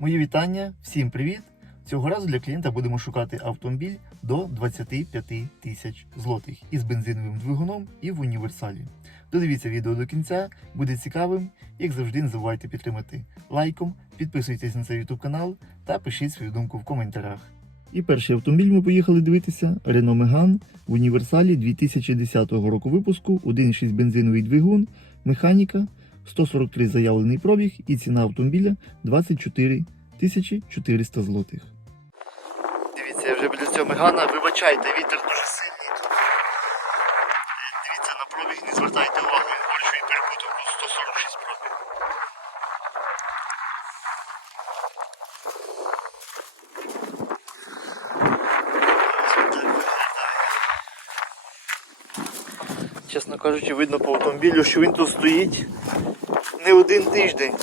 Мої вітання, всім привіт! Цього разу для клієнта будемо шукати автомобіль до 25 тисяч злотих із бензиновим двигуном і в універсалі. Додивіться відео до кінця, буде цікавим. Як завжди, не забувайте підтримати лайком, підписуйтесь на цей YouTube канал та пишіть свою думку в коментарях. І перший автомобіль ми поїхали дивитися Renault Megane в універсалі 2010 року випуску, 1,6 бензиновий двигун, механіка, 143 заявлений пробіг і ціна автомобіля 24 тисячі 400 злотих. Дивіться, я вже біля цього Мегана, вибачайте, вітер дуже сильний. Дивіться на пробіг, не звертайте увагу, він він перепутав, 146 пробіг. Чесно кажучи, видно по автомобілю, що він тут стоїть не один тиждень.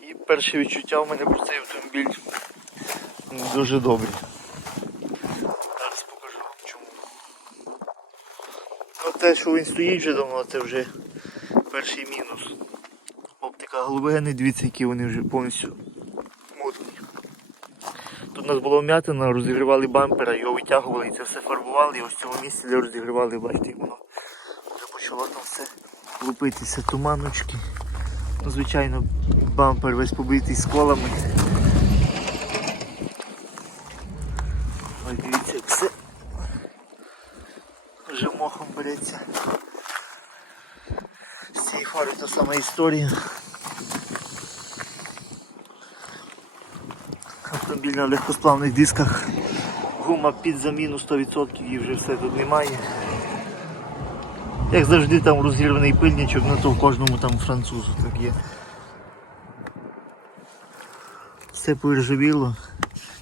І перші відчуття у мене про цей автомобіль дуже добрі. Зараз покажу вам чому. Ну те, що він стоїть вже давно, це вже перший мінус. Оптика галогени, дивіться, які вони вже повністю у нас було вм'ятина, розігрівали бампера, його витягували і це все фарбували. І ось в цьому місці, розігрівали, бачите, як воно вже почало там все лупитися, туманочки. Ну, звичайно, бампер весь побитий сколами. Ось дивіться, як все вже мохом береться. З цієї фари та сама історія. Автомобіль на легкосплавних дисках. Гума під заміну 100% її вже все тут немає. Як завжди там розірваний пильничок, ну то в кожному там французу так є. Все поіржавіло.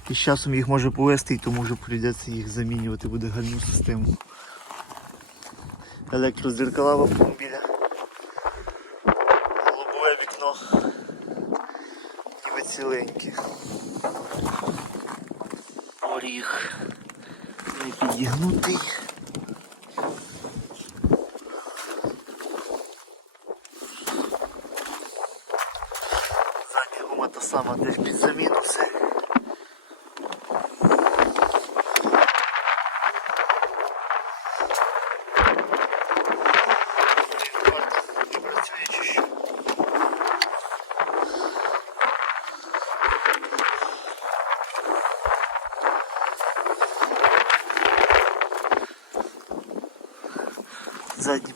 І з часом їх може повести, і тому вже прийдеться їх замінювати, буде гальну систему. Електрозеркала в автомобіля. Голубове вікно. Ніби ціленьке. Оріг не підігнутий. Задня гума та сама теж під заміну все.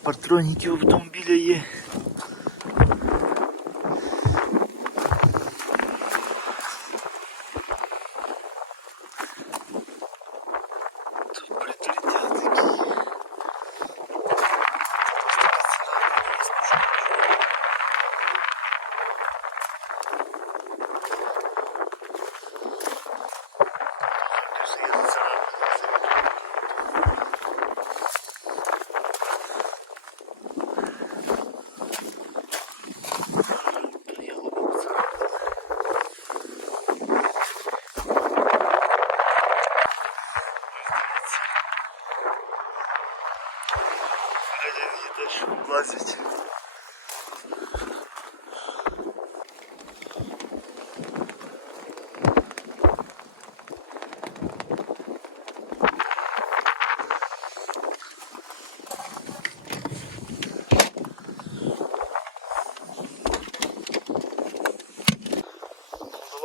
У автомобіля є.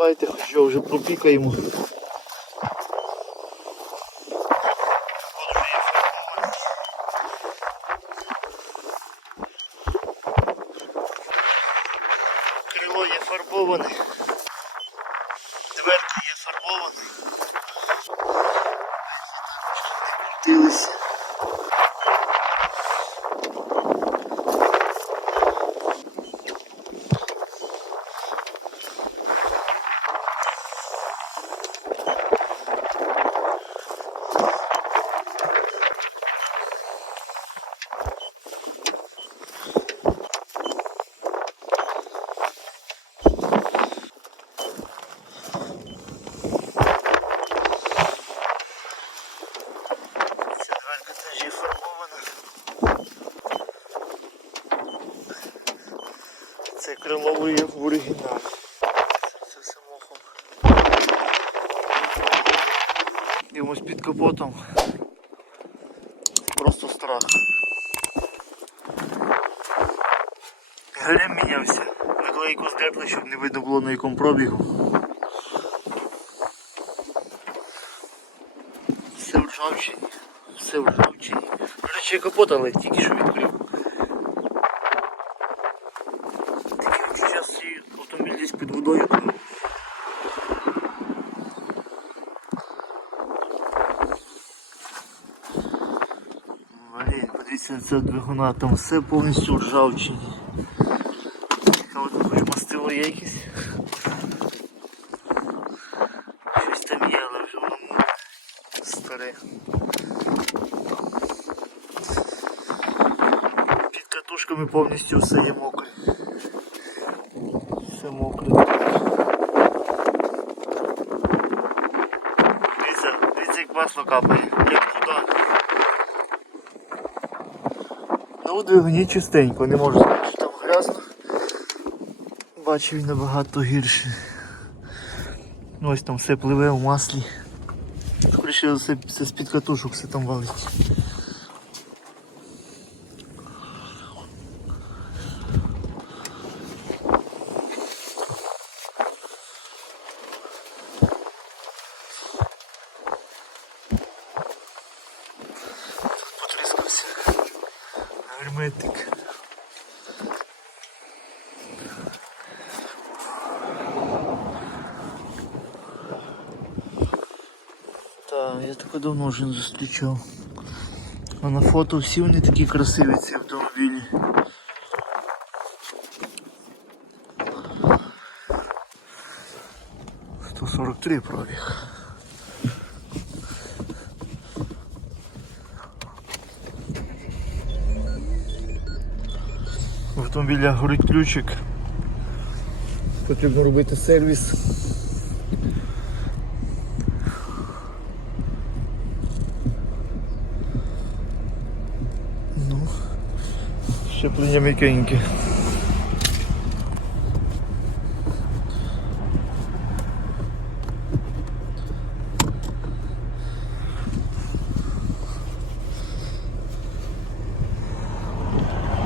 Давайте його вже пропікаємо. Капотом. Просто страх. Грем мінявся. Наклейку здерли, щоб не видно було на якому пробігу. Все в ржавчині. Все в ржавчині. До речі, капота але тільки що відкрив. Таке відчуття, що автомобіль десь під водою. тому Блін, подивіться на це двигуна, там все повністю ржавчині. Хоч мастило є якесь. Щось там є, але вже воно старе. Під катушками повністю все є мокре. Все мокре. Дивіться, дивіться, як масло капає, як туди. У двигуні чистенько, не можу сказати, що там грязно. Бачу він набагато гірше. Ну, Ось там все пливе в маслі. Скоріше все, все, з-під катушок все там валить. Тут потріскався. Герметик. Так, я таке давно вже не зустрічав. А на фото всі вони такі красиві ці автомобілі. Сто сорок три пробіг. В автомобіля горить ключик. Потрібно робити сервіс. Щеплення м'якеньке.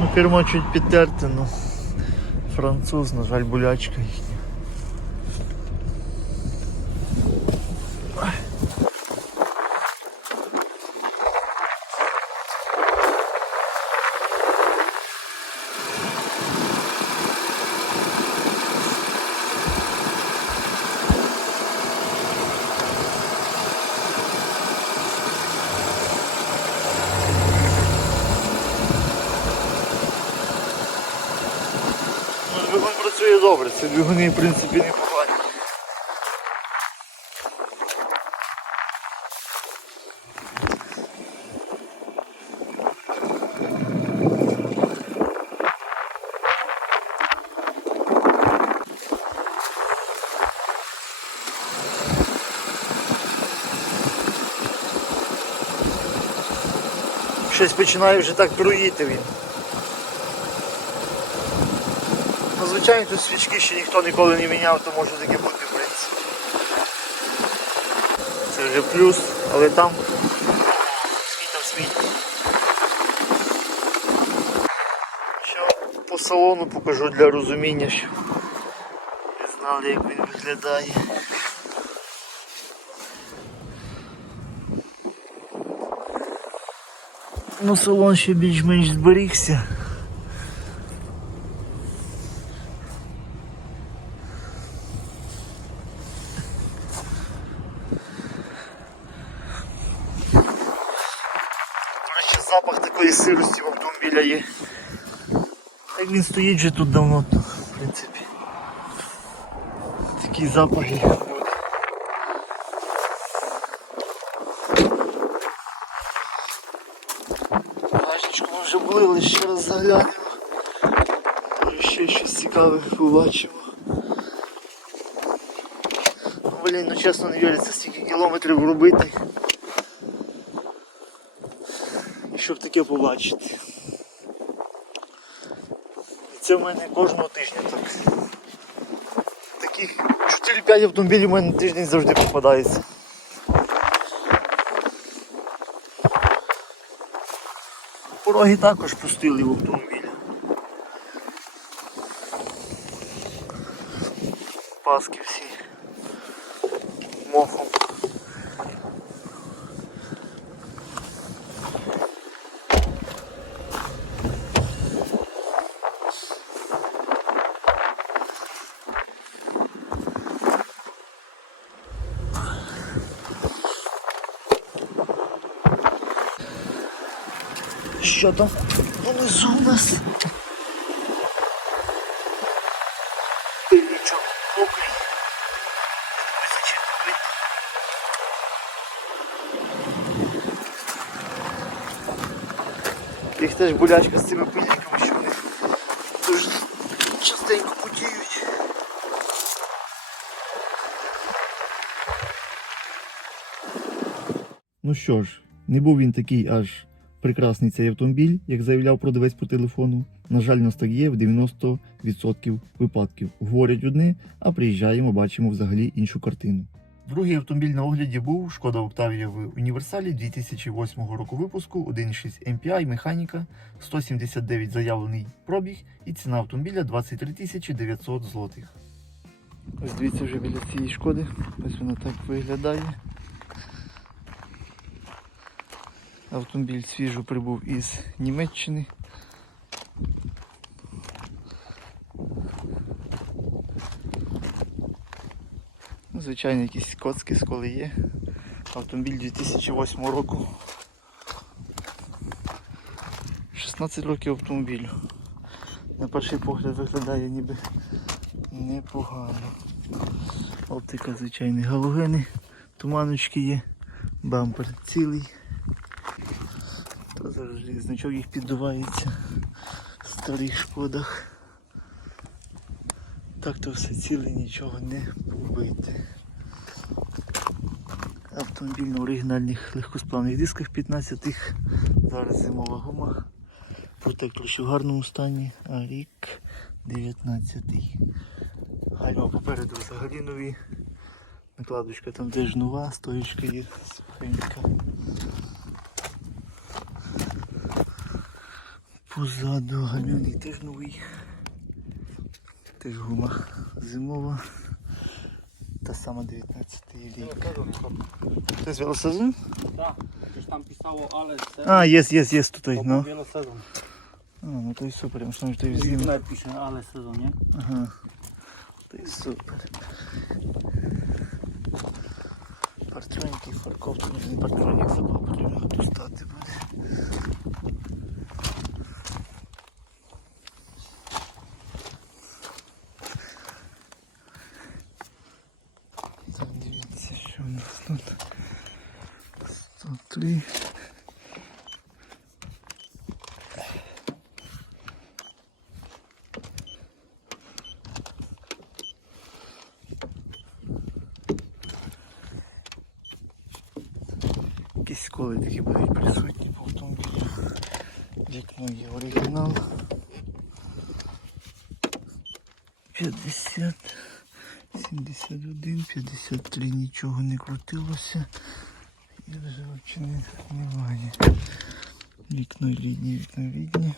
Ну, кермо чуть підтерте, ну француз, на жаль, булячка їхня. Ну, двигун працює добре, це двигуни в принципі не погані. Щось починає вже так труїти він. Ну, звичайно, тут свічки ще ніхто ніколи не міняв, то може таке бути в принципі. Це вже плюс, але там там світ. Що по салону покажу для розуміння, щоб ви знали як він виглядає. Ну салон ще більш-менш зберігся. Запах такої сирості в автомобіля є. Як він стоїть вже тут давно, в принципі. Такий запах є. Бачечко, ми вже були, але Може ще щось цікаве побачимо. Ну, Блін, ну чесно не віриться, стільки кілометрів робити. І щоб таке побачити. Це в мене кожного тижня так. Таких 4-5 автомобілів у мене тиждень завжди попадається. Пороги також пустили в автомобіль. Паски всі мохом. Що там внизу у нас? Пильничок мокрий. Їх теж болячка з цими пильниками, що вони дуже частенько потіють. Ну що ж, не був він такий аж прекрасний цей автомобіль, як заявляв продавець по телефону. На жаль, нас так є в 90% випадків. Говорять одне, а приїжджаємо, бачимо взагалі іншу картину. Другий автомобіль на огляді був Шкода Октавія в універсалі 2008 року випуску, 1.6 MPI, механіка, 179 заявлений пробіг і ціна автомобіля 23 900 злотих. Ось дивіться вже біля цієї шкоди. Ось вона так виглядає. Автомобіль свіжо прибув із Німеччини. Ну, Звичайно, якісь коцки сколи є. Автомобіль 2008 року. 16 років автомобілю. На перший погляд виглядає ніби непогано. Оптика, звичайні галогени, туманочки є, бампер цілий. Завжди значок їх піддувається в старих шкодах. Так то все ціле, нічого не побите. Автомобіль на оригінальних легкосплавних дисках 15-х. Зараз зимова гума. Протектор ще в гарному стані, а рік 19-й. Гальма попереду взагалі нові. Накладочка там теж нова, стоїчка є сухенька. Позаду гальмяний теж новий. Теж гума зимова. Та сама 19 рік. Це з велосезон? Tak, przecież tam pisało, ale se- А, є, є, є тут, to ну. wielosezon. А, ну то й супер, że to jest I zima. tutaj pisze, ale sezon, nie? Ага. То й супер. Партроники, фарков, тут не партронік забув, потрібно тут стати буде. Так, дивіться, що у нас тут. 103. Якісь сколи такі будуть присутні по автомобілю. Вікно є оригінал. 50, 71, 53 нічого не крутилося. І ржавчини немає. Вікно рідні, вікно рідні.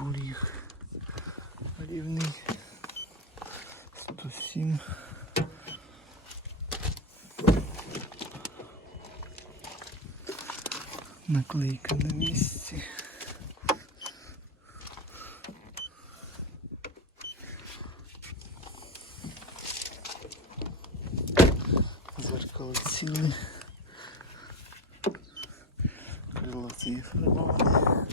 Поріг рівний 107. Наклейка на місці. Зеркало ціле. Крило це є фарбоване.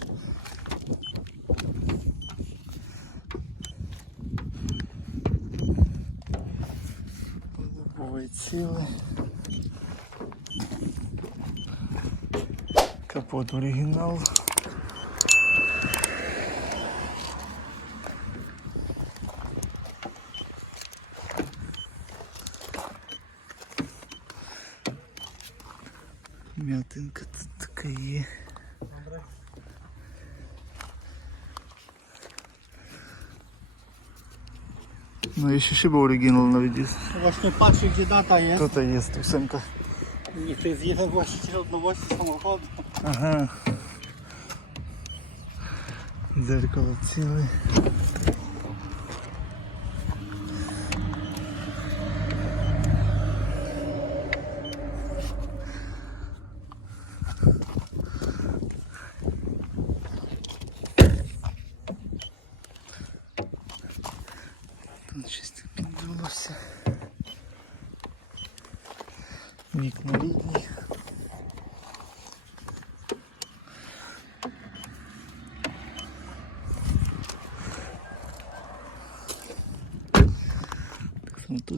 Лобове ціле. Капот оригінал. oczywiście szyba oryginalna, widzisz? No właśnie patrzę gdzie data jest. Tutaj jest ósemka. I to jest jeden właściciel od nowości samochodu. Aha. Zerko do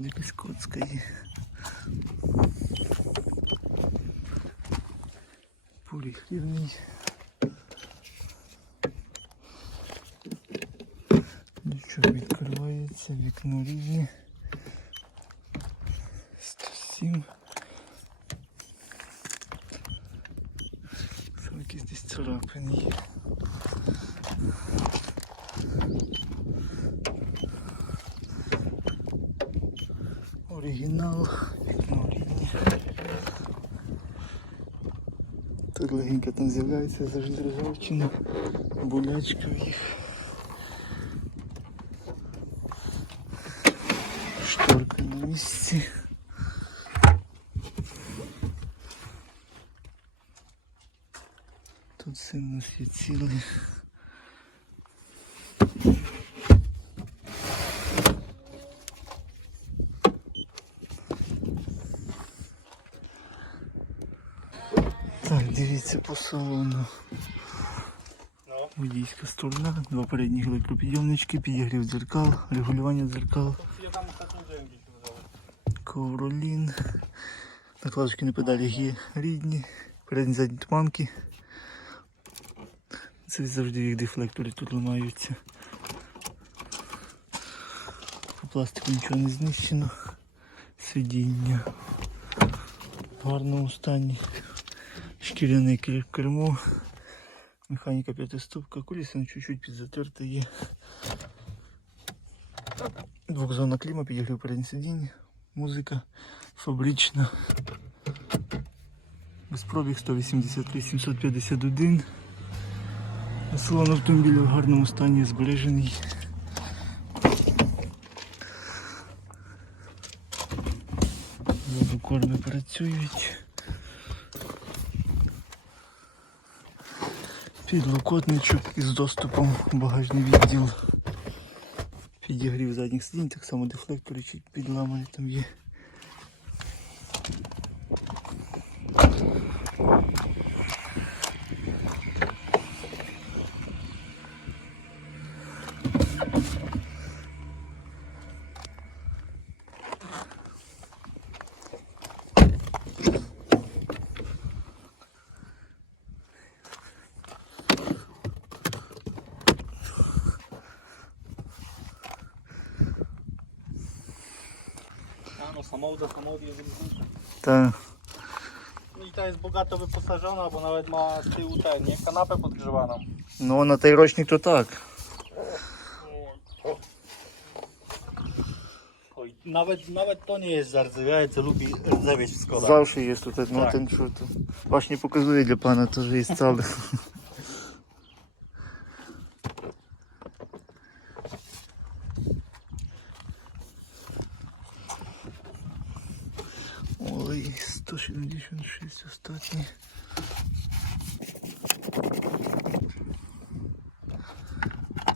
якась коцка є. Ничего, Нічого відкривається. 107. Це якісь десь царапини є. Оригінал, вікно рідне. Тут там з'являється завжди ржавчина, болячка їх. Шторка на місці. Тут все в нас є. Так, дивіться по салону. Водійська сторона, два передніх електропідйомнички, підігрів дзеркал, регулювання дзеркал, ковролін. Накладочки на педалях є рідні, передні задні туманки. Це завжди їх дефлектори тут ламаються. По пластику нічого не знищено. Сидіння в гарному стані. Шкіряне кер- кермо. Механіка п'ятиступка, колісина чуть-чуть підзатерта є. Двохзонна кліма, підігрів переднє сидіння, музика фабрична. Без пробіг 183 751. Салон автомобіля в гарному стані збережений. Водокорми працюють. Підлокотничок із доступом в багажний відділ. Підігрів задніх сидінь, так само дефлектори чуть підламані там є. Samochód do samochodu jest różnica. Та No i ta jest bogato wyposażona, bo nawet ma z tyłu ten, nie? Kanapę podgrzewaną. ну на той рочник то так. Oj, nawet, nawet to nie jest zardzewiałe, lubi rdzewieć w skodach. Завжди є тут ну, Так. ten що то. Ваш не показує для пана, теж є ціле. Ой, 176 остатні.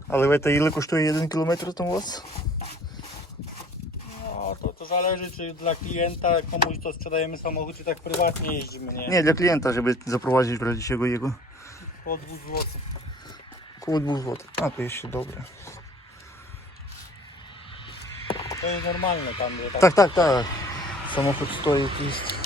Але ви таїли коштує 1 кілометр там у вас? No to, to zależy czy dla klienta komuś to sprzedajemy samochód, czy tak prywatnie jeździmy, nie? Клієнта, щоб запроваджувати в разі чого його. Po 2 zł. Двох злотих. А, то є ще добре. To jest normalne tam, że tak. Так, так, так. Самохід стоїть якийсь.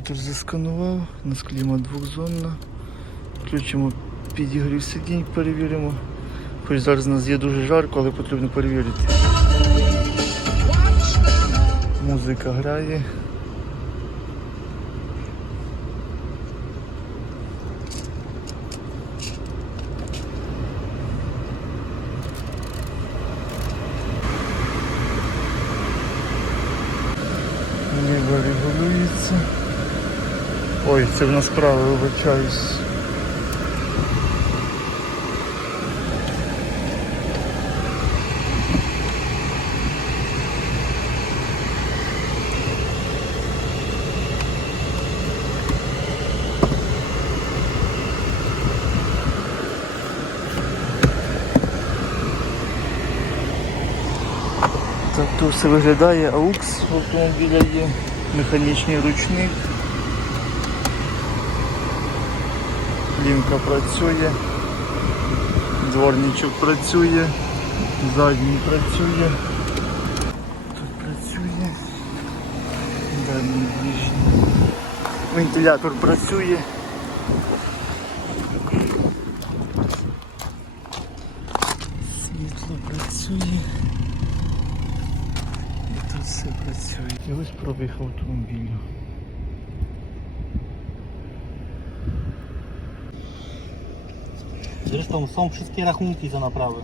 Комп'ютер засканував, у нас клімат двохзонна. Включимо підігрів сидінь, перевіримо. Хоч зараз у нас є дуже жарко, але потрібно перевірити. Музика грає. Небо регулюється. Ой, це в нас справа, вибачаюсь. То все виглядає, аукс в автомобіля є, механічний ручник. Лінка працює, дворничок працює, задній працює, тут працює, дальній ближній. Вентилятор працює. Світло працює. І тут все працює. І ось пробіг автомобілю. Są wszystkie rachunki za naprawy.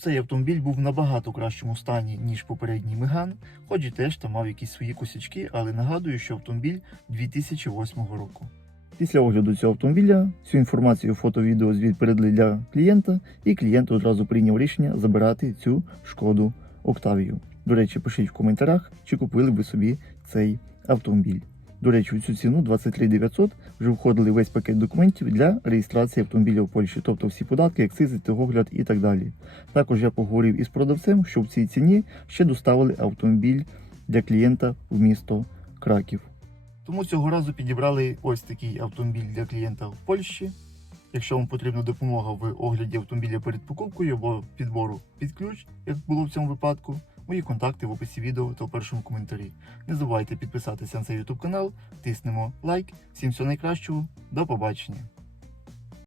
Цей автомобіль був в набагато кращому стані, ніж попередній Меган, хоч і теж там мав якісь свої косячки, але нагадую, що автомобіль 2008 року. Після огляду цього автомобіля всю інформацію фото-відео звіт передали для клієнта, і клієнт одразу прийняв рішення забирати цю шкоду Октавію. До речі, пишіть в коментарях, чи купили ви собі цей автомобіль. До речі, у цю ціну 23 900 вже входили весь пакет документів для реєстрації автомобіля в Польщі, тобто всі податки, акцизи, техогляд і так далі. Також я поговорив із продавцем, що в цій ціні ще доставили автомобіль для клієнта в місто Краків. Тому цього разу підібрали ось такий автомобіль для клієнта в Польщі. Якщо вам потрібна допомога в огляді автомобіля перед покупкою або підбору під ключ, як було в цьому випадку, мої контакти в описі відео та в першому коментарі. Не забувайте підписатися на цей YouTube канал, тиснемо лайк. Всім всього найкращого, до побачення!